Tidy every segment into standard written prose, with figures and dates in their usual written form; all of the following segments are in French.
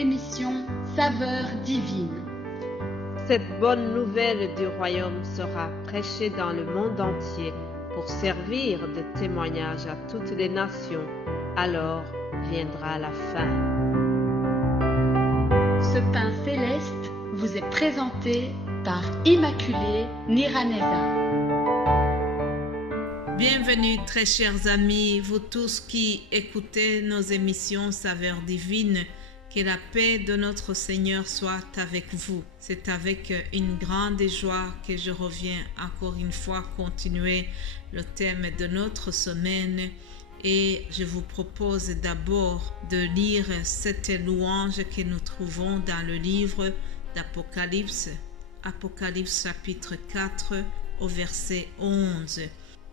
l'émission Saveurs divines. Cette bonne nouvelle du royaume sera prêchée dans le monde entier pour servir de témoignage à toutes les nations. Alors viendra la fin. Ce pain céleste vous est présenté par Immaculée Niraneza. Bienvenue très chers amis, vous tous qui écoutez nos émissions Saveurs divines. Que la paix de notre Seigneur soit avec vous. C'est avec une grande joie que je reviens encore une fois continuer le thème de notre semaine. Et je vous propose d'abord de lire cette louange que nous trouvons dans le livre d'Apocalypse, Apocalypse chapitre 4 au verset 11.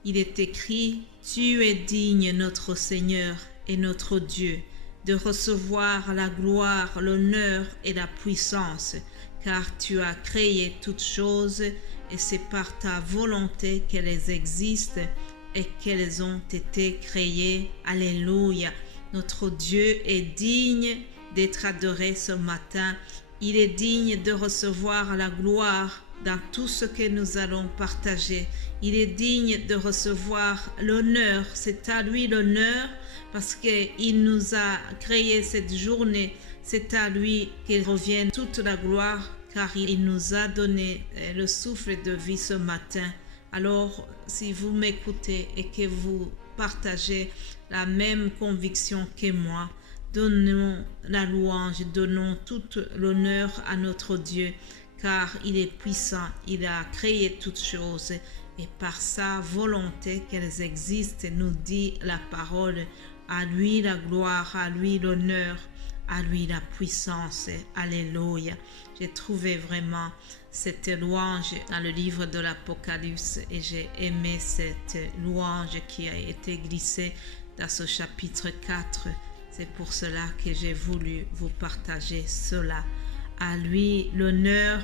Il est écrit « Tu es digne, notre Seigneur et notre Dieu, de recevoir la gloire, l'honneur et la puissance, car tu as créé toutes choses et c'est par ta volonté qu'elles existent et qu'elles ont été créées. Alléluia. Notre Dieu est digne d'être adoré ce matin. Il est digne de recevoir la gloire dans tout ce que nous allons partager. Il est digne de recevoir l'honneur. C'est à lui l'honneur parce qu'il nous a créé cette journée. C'est à lui qu'il revient toute la gloire car il nous a donné le souffle de vie ce matin. Alors, si vous m'écoutez et que vous partagez la même conviction que moi, donnons la louange, donnons toute l'honneur à notre Dieu, car il est puissant, il a créé toutes choses et par sa volonté qu'elles existent, nous dit la parole. À lui la gloire, à lui l'honneur, à lui la puissance. Alléluia. J'ai trouvé vraiment cette louange dans le livre de l'Apocalypse et j'ai aimé cette louange qui a été glissée dans ce chapitre 4. C'est pour cela que j'ai voulu vous partager cela. À lui l'honneur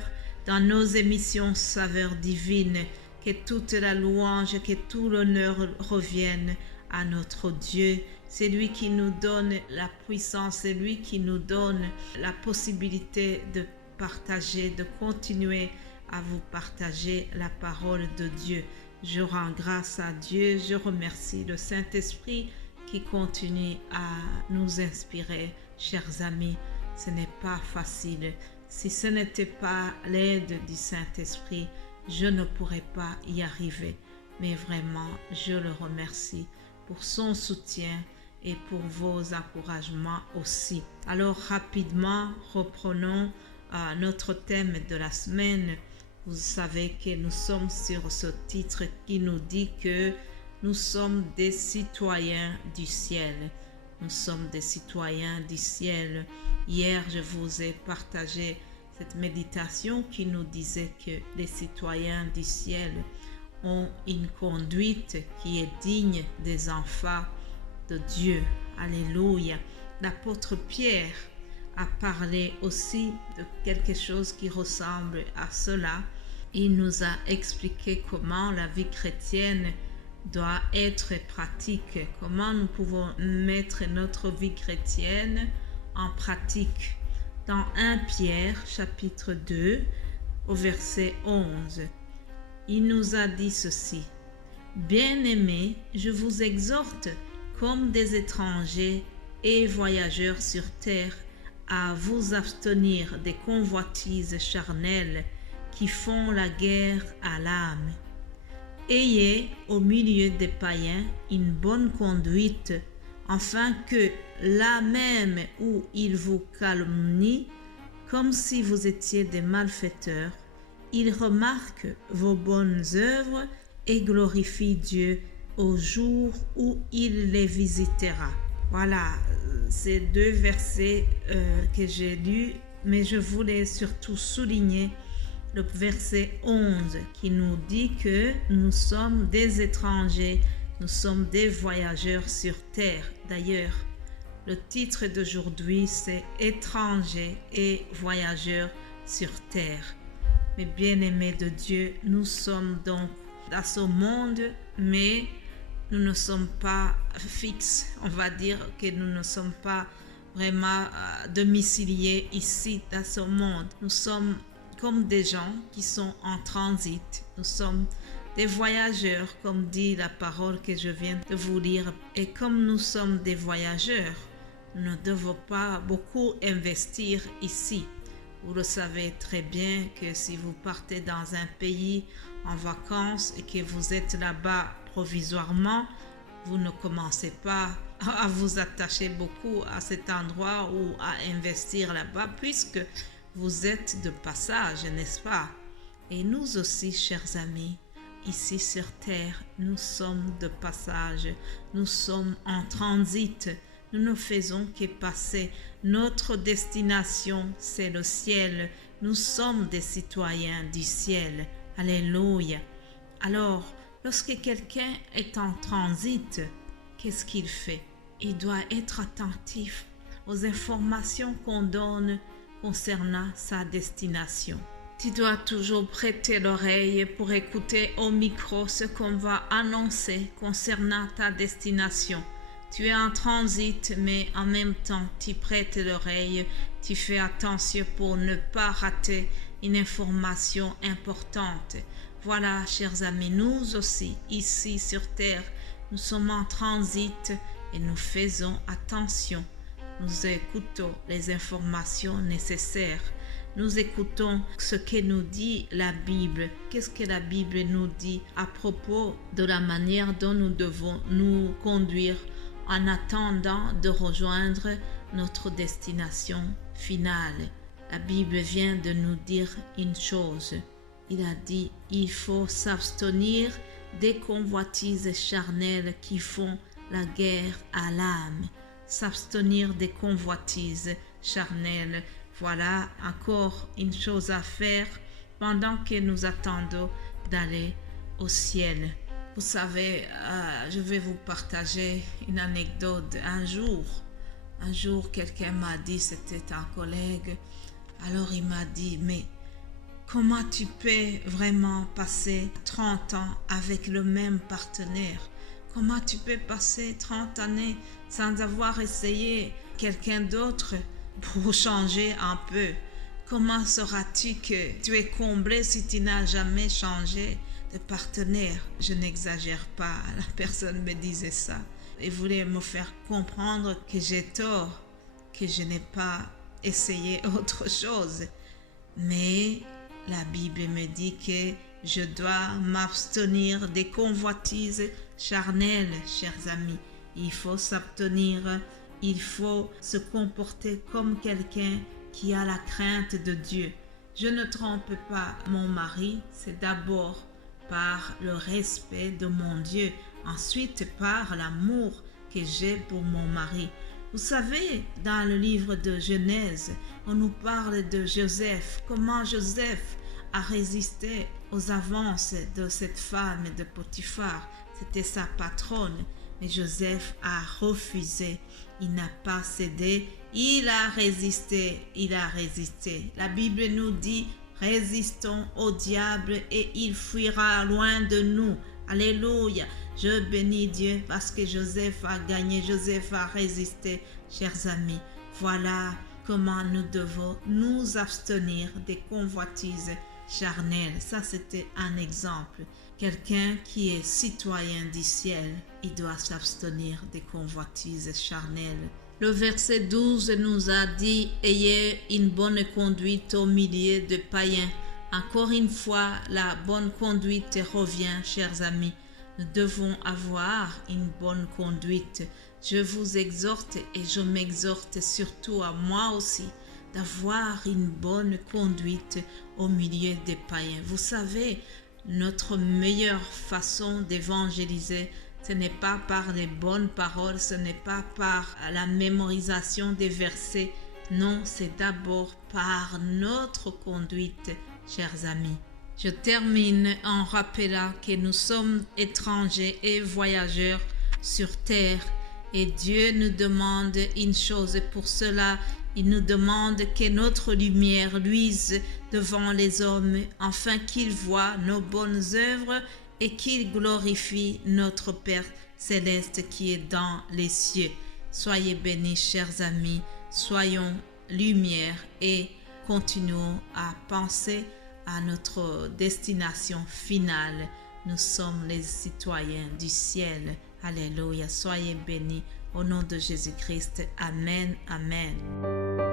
dans nos émissions Saveurs divines, que toute la louange, que tout l'honneur revienne à notre Dieu. C'est lui qui nous donne la puissance, c'est lui qui nous donne la possibilité de partager, de continuer à vous partager la parole de Dieu. Je rends grâce à Dieu, je remercie le Saint-Esprit qui continue à nous inspirer. Chers amis, ce n'est pas facile. Si ce n'était pas l'aide du Saint-Esprit, je ne pourrais pas y arriver. Mais vraiment, je le remercie pour son soutien et pour vos encouragements aussi. Alors rapidement, reprenons notre thème de la semaine. Vous savez que nous sommes sur ce titre qui nous dit que nous sommes des citoyens du ciel. Nous sommes des citoyens du ciel. Hier, je vous ai partagé cette méditation qui nous disait que les citoyens du ciel ont une conduite qui est digne des enfants de Dieu. Alléluia. L'apôtre Pierre a parlé aussi de quelque chose qui ressemble à cela. Il nous a expliqué comment la vie chrétienne doit être pratique, comment nous pouvons mettre notre vie chrétienne en pratique. Dans 1 Pierre chapitre 2 au verset 11, il nous a dit ceci: Bien-aimés, je vous exhorte comme des étrangers et voyageurs sur terre à vous abstenir des convoitises charnelles qui font la guerre à l'âme. Ayez au milieu des païens une bonne conduite, afin que là même où ils vous calomnient, comme si vous étiez des malfaiteurs, ils remarquent vos bonnes œuvres et glorifient Dieu au jour où il les visitera. Voilà, ces deux versets que j'ai lus, mais je voulais surtout souligner le verset 11 qui nous dit que nous sommes des étrangers, nous sommes des voyageurs sur terre. D'ailleurs, le titre d'aujourd'hui c'est « Étrangers et voyageurs sur terre ». Mes bien-aimés de Dieu, nous sommes donc dans ce monde, mais nous ne sommes pas fixes. On va dire que nous ne sommes pas vraiment domiciliés ici dans ce monde. Nous sommes comme des gens qui sont en transit. Nous sommes des voyageurs, comme dit la parole que je viens de vous lire. Et comme nous sommes des voyageurs, nous ne devons pas beaucoup investir ici. Vous le savez très bien que si vous partez dans un pays en vacances et que vous êtes là-bas provisoirement, vous ne commencez pas à vous attacher beaucoup à cet endroit ou à investir là-bas puisque vous êtes de passage, n'est-ce pas? Et nous aussi, chers amis, ici sur terre, nous sommes de passage, nous sommes en transit. Nous ne faisons que passer. Notre destination, c'est le ciel. Nous sommes des citoyens du ciel. Alléluia. Alors, lorsque quelqu'un est en transit, qu'est-ce qu'il fait? Il doit être attentif aux informations qu'on donne concernant sa destination. Tu dois toujours prêter l'oreille pour écouter au micro ce qu'on va annoncer concernant ta destination. Tu es en transit, mais en même temps, tu prêtes l'oreille, tu fais attention pour ne pas rater une information importante. Voilà, chers amis, nous aussi, ici sur Terre, nous sommes en transit et nous faisons attention. Nous écoutons les informations nécessaires. Nous écoutons ce que nous dit la Bible. Qu'est-ce que la Bible nous dit à propos de la manière dont nous devons nous conduire en attendant de rejoindre notre destination finale. La Bible vient de nous dire une chose. Il a dit, il faut s'abstenir des convoitises charnelles qui font la guerre à l'âme. S'abstenir des convoitises charnelles. Voilà encore une chose à faire pendant que nous attendons d'aller au ciel. Vous savez, je vais vous partager une anecdote. Un jour, quelqu'un m'a dit, c'était un collègue, alors il m'a dit, mais comment tu peux vraiment passer 30 ans avec le même partenaire? Comment tu peux passer 30 années sans avoir essayé quelqu'un d'autre pour changer un peu? Comment sauras-tu que tu es comblé si tu n'as jamais changé de partenaire? Je n'exagère pas, la personne me disait ça. Il voulait me faire comprendre que j'ai tort, que je n'ai pas essayé autre chose. Mais la Bible me dit que je dois m'abstenir des convoitises charnelles, chers amis. Il faut s'abstenir, il faut se comporter comme quelqu'un qui a la crainte de Dieu. Je ne trompe pas mon mari, c'est d'abord par le respect de mon Dieu, ensuite par l'amour que j'ai pour mon mari. Vous savez, dans le livre de Genèse, on nous parle de Joseph, comment Joseph a résisté aux avances de cette femme de Potiphar. C'était sa patronne, mais Joseph a refusé, il n'a pas cédé, il a résisté. La Bible nous dit, résistons au diable et il fuira loin de nous. Alléluia. Je bénis Dieu parce que Joseph a gagné, Joseph a résisté, chers amis. Voilà comment nous devons nous abstenir des convoitises charnelles. Ça, c'était un exemple. Quelqu'un qui est citoyen du ciel, il doit s'abstenir des convoitises charnelles. Le verset 12 nous a dit « Ayez une bonne conduite au milieu de païens ». Encore une fois, la bonne conduite revient, chers amis. Nous devons avoir une bonne conduite. Je vous exhorte et je m'exhorte surtout à moi aussi d'avoir une bonne conduite au milieu des païens. Vous savez, notre meilleure façon d'évangéliser, ce n'est pas par les bonnes paroles, ce n'est pas par la mémorisation des versets. Non, c'est d'abord par notre conduite, chers amis. Je termine en rappelant que nous sommes étrangers et voyageurs sur terre et Dieu nous demande une chose. Pour cela, il nous demande que notre lumière luise devant les hommes afin qu'ils voient nos bonnes œuvres et qu'ils glorifient notre Père céleste qui est dans les cieux. Soyez bénis, chers amis. soyons lumière et continuons à penser à notre destination finale. Nous sommes les citoyens du ciel. Alléluia. Soyez bénis au nom de Jésus-Christ. Amen. Amen.